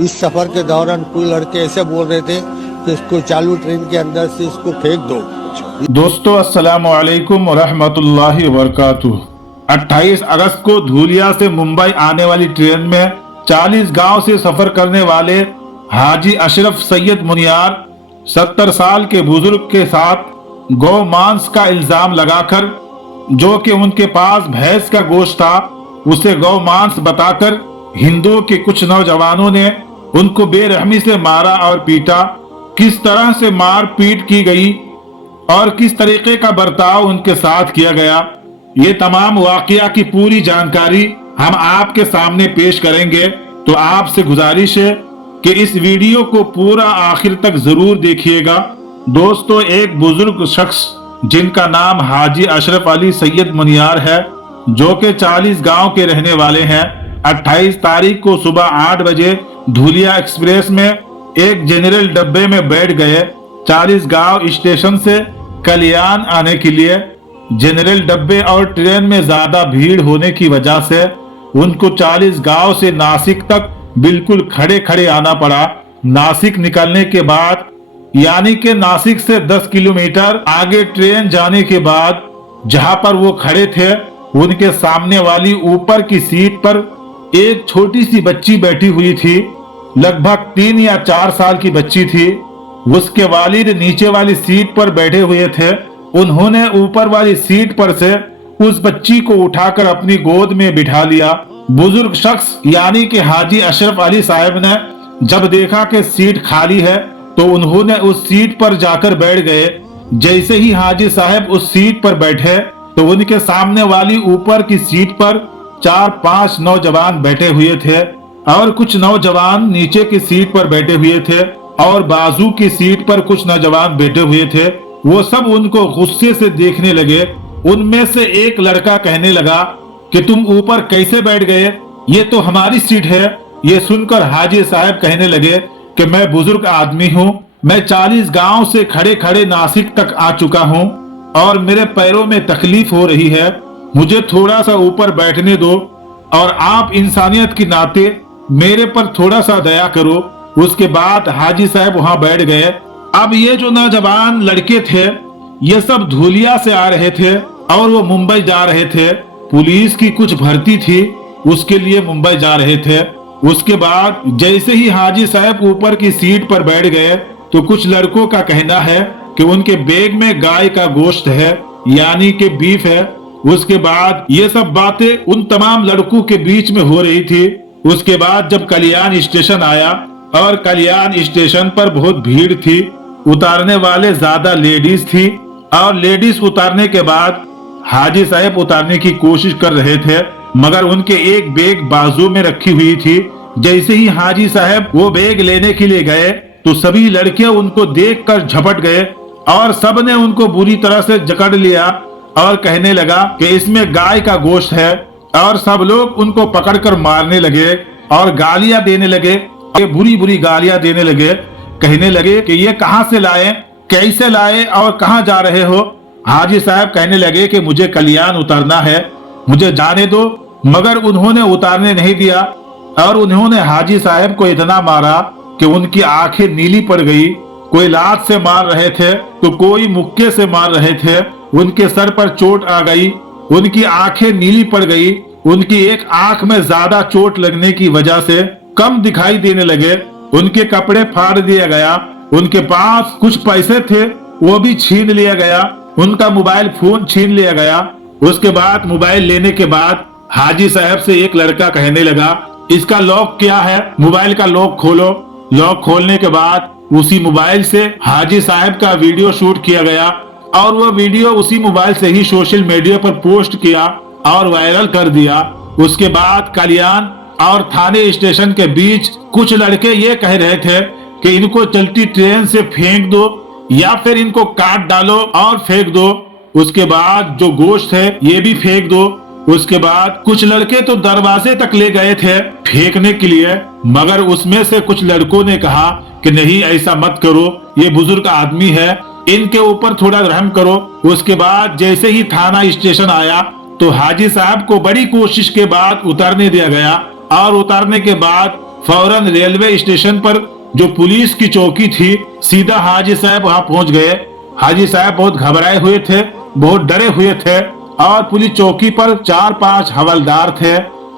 इस सफर के दौरान कोई लड़के ऐसे बोल रहे थे कि इसको चालू ट्रेन के अंदर से इसको फेंक दो। दोस्तों अस्सलामु अलैकुम वरहमतुल्लाहि वबरकातुहू। 28 अगस्त को धूलिया से मुंबई आने वाली ट्रेन में 40 गांव से सफर करने वाले हाजी अशरफ सैयद मुनियार 70 साल के बुजुर्ग के साथ गौ मांस का इल्जाम लगाकर, जो कि उनके पास भैंस का गोश्त था, उसे गौ मांस बताकर हिंदुओं के कुछ नौजवानों ने उनको बेरहमी से मारा और पीटा। किस तरह से मार पीट की गई और किस तरीके का बर्ताव उनके साथ किया गया, ये तमाम वाकया की पूरी जानकारी हम आपके सामने पेश करेंगे। तो आपसे गुजारिश है कि इस वीडियो को पूरा आखिर तक जरूर देखिएगा। दोस्तों, एक बुजुर्ग शख्स जिनका नाम हाजी अशरफ अली सैयद मुनियार है, जो कि 40 गांव के रहने वाले हैं, 28 तारीख को सुबह 8 बजे धूलिया एक्सप्रेस में एक जनरल डब्बे में बैठ गए। 40 गांव स्टेशन से कल्याण आने के लिए जनरल डब्बे और ट्रेन में ज्यादा भीड़ होने की वजह से उनको 40 गांव से नासिक तक बिल्कुल खड़े खड़े आना पड़ा। नासिक निकलने के बाद, यानी कि नासिक से 10 किलोमीटर आगे ट्रेन जाने के बाद, जहां पर वो खड़े थे, उनके सामने वाली ऊपर की सीट पर एक छोटी सी बच्ची बैठी हुई थी। लगभग 3 या 4 साल की बच्ची थी। उसके वालिद नीचे वाली सीट पर बैठे हुए थे। उन्होंने ऊपर वाली सीट पर से उस बच्ची को उठाकर अपनी गोद में बिठा लिया। बुजुर्ग शख्स यानी कि हाजी अशरफ अली साहब ने जब देखा कि सीट खाली है तो उन्होंने उस सीट पर जाकर बैठ गए। जैसे ही हाजी साहब उस सीट पर बैठे तो उनके सामने वाली ऊपर की सीट पर 4-5 नौजवान बैठे हुए थे और कुछ नौजवान नीचे की सीट पर बैठे हुए थे और बाजू की सीट पर कुछ नौजवान बैठे हुए थे। वो सब उनको गुस्से से देखने लगे। उनमें से एक लड़का कहने लगा कि तुम ऊपर कैसे बैठ गए, ये तो हमारी सीट है। ये सुनकर हाजी साहब कहने लगे कि मैं बुजुर्ग आदमी हूँ, मैं 40 गांव से खड़े खड़े नासिक तक आ चुका हूँ और मेरे पैरों में तकलीफ हो रही है, मुझे थोड़ा सा ऊपर बैठने दो और आप इंसानियत के नाते मेरे पर थोड़ा सा दया करो। उसके बाद हाजी साहब वहां बैठ गए। अब ये जो नौजवान लड़के थे, ये सब धूलिया से आ रहे थे और वो मुंबई जा रहे थे। पुलिस की कुछ भर्ती थी, उसके लिए मुंबई जा रहे थे। उसके बाद जैसे ही हाजी साहब ऊपर की सीट पर बैठ गए तो कुछ लड़कों का कहना है कि उनके बैग में गाय का गोश्त है, यानी कि बीफ है। उसके बाद ये सब बातें उन तमाम लड़कों के बीच में हो रही थी। उसके बाद जब कल्याण स्टेशन आया और कल्याण स्टेशन पर बहुत भीड़ थी, उतारने वाले ज्यादा लेडीज थी और लेडीज उतारने के बाद हाजी साहब उतारने की कोशिश कर रहे थे, मगर उनके एक बैग बाजू में रखी हुई थी। जैसे ही हाजी साहब वो बैग लेने के लिए गए तो सभी लड़के उनको देखकर झपट गए और सबने उनको बुरी तरह से जकड़ लिया और कहने लगा कि इसमें गाय का गोश्त है, और सब लोग उनको पकड़कर मारने लगे और गालियां देने लगे, बुरी बुरी गालियां देने लगे। कहने लगे कि ये कहां से लाए, कैसे लाए और कहां जा रहे हो। हाजी साहब कहने लगे कि मुझे कल्याण उतरना है, मुझे जाने दो, मगर उन्होंने उतारने नहीं दिया और उन्होंने हाजी साहब को इतना मारा कि उनकी आंखें नीली पड़ गई। कोई लात से मार रहे थे तो कोई मुक्के से मार रहे थे। उनके सर पर चोट आ गई, उनकी आंखें नीली पड़ गई। उनकी एक आंख में ज्यादा चोट लगने की वजह से कम दिखाई देने लगे। उनके कपड़े फाड़ दिया गया। उनके पास कुछ पैसे थे, वो भी छीन लिया गया। उनका मोबाइल फोन छीन लिया गया। उसके बाद मोबाइल लेने के बाद हाजी साहब से एक लड़का कहने लगा, इसका लॉक क्या है, मोबाइल का लॉक खोलो। लॉक खोलने के बाद उसी मोबाइल से हाजी साहब का वीडियो शूट किया गया और वो वीडियो उसी मोबाइल से ही सोशल मीडिया पर पोस्ट किया और वायरल कर दिया। उसके बाद कल्याण और थाने स्टेशन के बीच कुछ लड़के ये कह रहे थे कि इनको चलती ट्रेन से फेंक दो या फिर इनको काट डालो और फेंक दो। उसके बाद जो गोश्त है ये भी फेंक दो। उसके बाद कुछ लड़के तो दरवाजे तक ले गए थे फेंकने के लिए, मगर उसमें से कुछ लड़कों ने कहा कि नहीं, ऐसा मत करो, ये बुजुर्ग आदमी है, इनके ऊपर थोड़ा रहम करो। उसके बाद जैसे ही थाना स्टेशन आया तो हाजी साहब को बड़ी कोशिश के बाद उतारने दिया गया और उतारने के बाद फौरन रेलवे स्टेशन पर जो पुलिस की चौकी थी, सीधा हाजी साहब वहां पहुंच गए। हाजी साहब बहुत घबराए हुए थे, बहुत डरे हुए थे और पुलिस चौकी पर 4-5 हवलदार थे।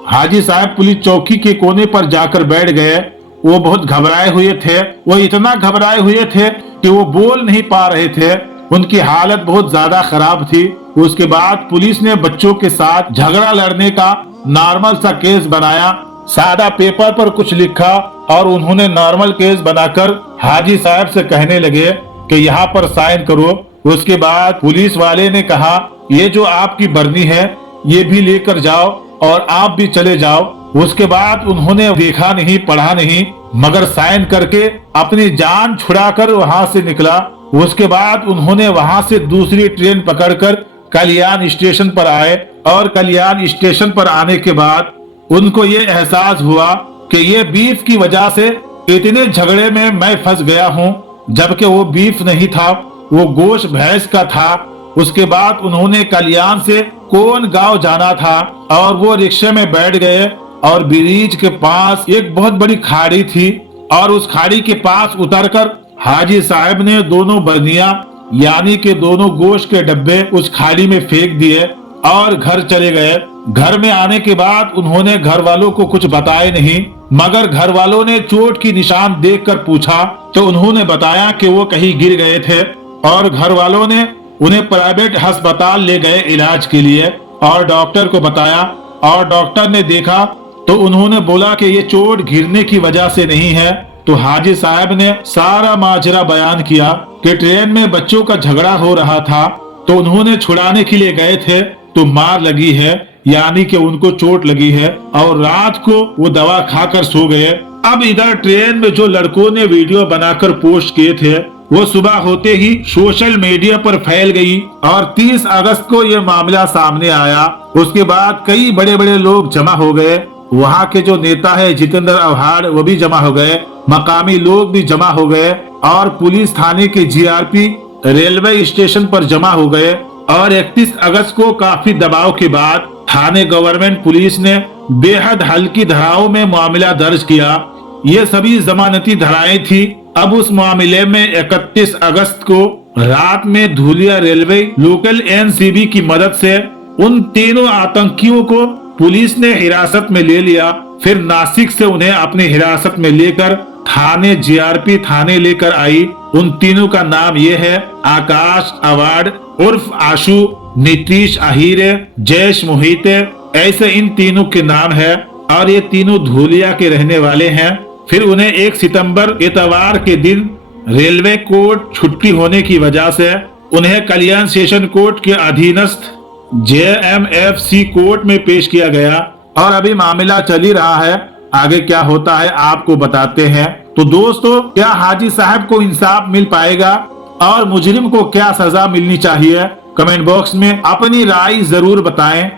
हाजी साहब पुलिस चौकी के कोने पर जाकर बैठ गए। वो बहुत घबराए हुए थे, वो इतना घबराए हुए थे कि वो बोल नहीं पा रहे थे, उनकी हालत बहुत ज्यादा खराब थी। उसके बाद पुलिस ने बच्चों के साथ झगड़ा लड़ने का नॉर्मल सा केस बनाया, सादा पेपर पर कुछ लिखा और उन्होंने नॉर्मल केस बनाकर हाजी साहब से कहने लगे कि यहाँ पर साइन करो। उसके बाद पुलिस वाले ने कहा, ये जो आपकी बरनी है ये भी लेकर जाओ और आप भी चले जाओ। उसके बाद उन्होंने देखा नहीं, पढ़ा नहीं, मगर साइन करके अपनी जान छुड़ाकर वहां से निकला। उसके बाद उन्होंने वहां से दूसरी ट्रेन पकड़कर कल्याण स्टेशन पर आए और कल्याण स्टेशन पर आने के बाद उनको ये एहसास हुआ कि ये बीफ की वजह से इतने झगड़े में मैं फंस गया हूँ, जबकि वो बीफ नहीं था, वो गोश्त भैंस का था। उसके बाद उन्होंने कल्याण से कोन गांव जाना था और वो रिक्शे में बैठ गए और ब्रिज के पास एक बहुत बड़ी खाड़ी थी और उस खाड़ी के पास उतरकर हाजी साहब ने दोनों बरनियां यानी कि दोनों गोश्त के डब्बे उस खाड़ी में फेंक दिए और घर चले गए। घर में आने के बाद उन्होंने घर वालों को कुछ बताया नहीं, मगर घर वालों ने चोट की निशान देखकर पूछा तो उन्होंने बताया कि वो कहीं गिर गए थे और घर वालों ने उन्हें प्राइवेट अस्पताल ले गए इलाज के लिए और डॉक्टर को बताया और डॉक्टर ने देखा तो उन्होंने बोला कि ये चोट गिरने की वजह से नहीं है। तो हाजी साहब ने सारा माजरा बयान किया कि ट्रेन में बच्चों का झगड़ा हो रहा था तो उन्होंने छुड़ाने के लिए गए थे तो मार लगी है, यानी कि उनको चोट लगी है और रात को वो दवा खाकर सो गए। अब इधर ट्रेन में जो लड़कों ने वीडियो बनाकर पोस्ट किए थे वो सुबह होते ही सोशल मीडिया पर फैल गई और 30 अगस्त को ये मामला सामने आया। उसके बाद कई बड़े बड़े लोग जमा हो गए, वहाँ के जो नेता है जितेंद्र आव्हाड वो भी जमा हो गए, मकामी लोग भी जमा हो गए और पुलिस थाने के जीआरपी रेलवे स्टेशन पर जमा हो गए। और 31 अगस्त को काफी दबाव के बाद थाने गवर्नमेंट पुलिस ने बेहद हल्की धाराओं में मामला दर्ज किया। ये सभी जमानती धाराएं थी। अब उस मामले में 31 अगस्त को रात में धूलिया रेलवे लोकल एनसीबी की मदद से उन तीनों आतंकियों को पुलिस ने हिरासत में ले लिया। फिर नासिक से उन्हें अपनी हिरासत में लेकर थाने जीआरपी थाने लेकर आई। उन तीनों का नाम ये है, आकाश अवार्ड उर्फ आशु, नीतीश आहिरे, जयेश मोहिते, ऐसे इन तीनों के नाम है और ये तीनों धूलिया के रहने वाले हैं। फिर उन्हें 1 सितंबर इतवार के दिन रेलवे कोर्ट छुट्टी होने की वजह से उन्हें कल्याण सेशन कोर्ट के अधीनस्थ JMFC कोर्ट में पेश किया गया और अभी मामला चल ही रहा है। आगे क्या होता है आपको बताते हैं। तो दोस्तों, क्या हाजी साहब को इंसाफ मिल पाएगा और मुजरिम को क्या सजा मिलनी चाहिए? कमेंट बॉक्स में अपनी राय जरूर बताएं।